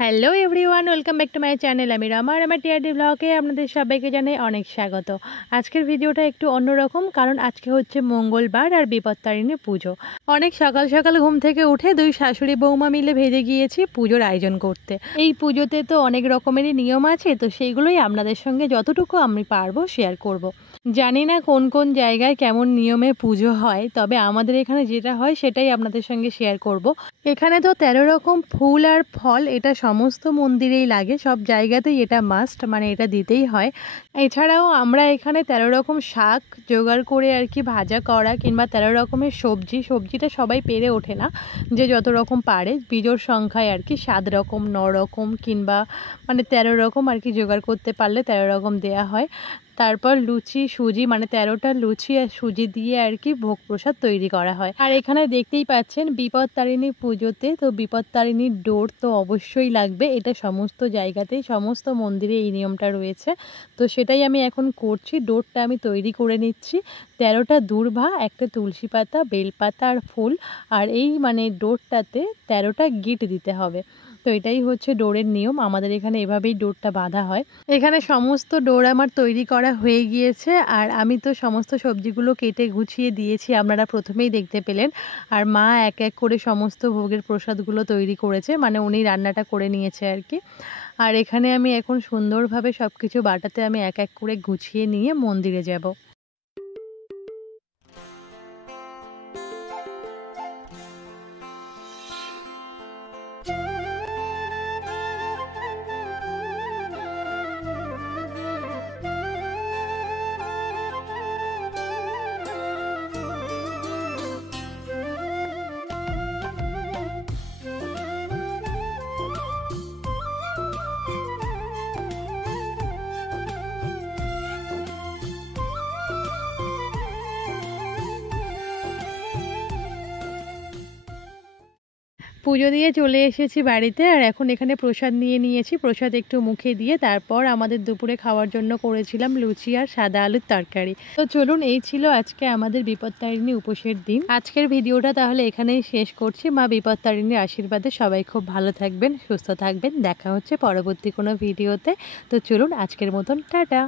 Hello everyone, welcome back to my channel. আমি রমা আর আমার TRD ব্লগে আপনাদের সবাইকে জানাই অনেক স্বাগত। আজকের ভিডিওটা একটু অন্যরকম, কারণ আজকে হচ্ছে মঙ্গলবার আর বিপত্তারিণী পুজো। অনেক সকাল সকাল ঘুম থেকে উঠে দুই শাশুড়ি বৌমা মিলে ভেজে গিয়েছি পুজোর আয়োজন করতে। এই পুজোতে তো অনেক রকমেরই নিয়ম আছে, তো সেইগুলোই আপনাদের সঙ্গে যতটুকু আমি পারবো শেয়ার করব। জানি না কোন কোন জায়গায় কেমন নিয়মে পুজো হয়, তবে আমাদের এখানে যেটা হয় সেটাই আপনাদের সঙ্গে শেয়ার করব। এখানে তো 13 রকম ফুল আর ফল, এটা সমস্ত মন্দিরেই লাগে, সব জায়গাতেই এটা মাস্ট, মানে এটা দিতেই হয়। এছাড়াও আমরা এখানে 13 রকম শাক জোগাড় করে আর কি ভাজা করা, কিংবা 13 রকমের সবজিটা সবাই পেরে ওঠে না, যে যত রকম পারে বিজোড় সংখ্যায় আর কি 7 রকম 9 রকম কিংবা মানে 13 রকম আর কি জোগাড় করতে পারলে 13 রকম দেয়া হয়। তারপর লুচি সুজি, মানে 13টা লুচি আর সুজি দিয়ে আর কি ভোগ প্রসাদ তৈরি করা হয়। আর এখানে দেখতেই পাচ্ছেন বিপত্তারিণী পুজোতে তো বিপত্তারিণীর ডোর তো অবশ্যই লাগবে। এটা সমস্ত জায়গাতেই, সমস্ত মন্দিরে এই নিয়মটা রয়েছে, তো সেটাই আমি এখন করছি। ডোরটা আমি তৈরি করে নিচ্ছি। 13টা দূর্বা, একটা তুলসী পাতা, বেলপাতা আর ফুল, আর এই মানে ডোরটাতে 13টা গিট দিতে হবে। তো এটাই হচ্ছে ডোরের নিয়ম। আমাদের এখানে এভাবেই ডোরটা বাঁধা হয়। এখানে সমস্ত ডোর আমার তৈরি করা হয়ে গিয়েছে, আর আমি তো সমস্ত সবজিগুলো কেটে গুছিয়ে দিয়েছি, আপনারা প্রথমেই দেখতে পেলেন। আর মা এক এক করে সমস্ত ভোগের প্রসাদগুলো তৈরি করেছে, মানে উনি রান্নাটা করে নিয়েছে আর কি। আর এখানে আমি এখন সুন্দরভাবে সব কিছু বাটাতে আমি এক এক করে গুছিয়ে নিয়ে মন্দিরে যাব। পুজো দিয়ে চলে এসেছি বাড়িতে, আর এখন এখানে প্রসাদ নিয়ে নিয়েছি। প্রসাদ একটু মুখে দিয়ে তারপর আমাদের দুপুরে খাওয়ার জন্য করেছিলাম লুচি আর সাদা আলুর তরকারি। তো চলুন, এই ছিল আজকে আমাদের বিপত্তারিণী উপোসের দিন। আজকের ভিডিওটা তাহলে এখানেই শেষ করছি। মা বিপত্তারিণীর আশীর্বাদে সবাই খুব ভালো থাকবেন, সুস্থ থাকবেন। দেখা হচ্ছে পরবর্তী কোনো ভিডিওতে। তো চলুন, আজকের মতন টাটা।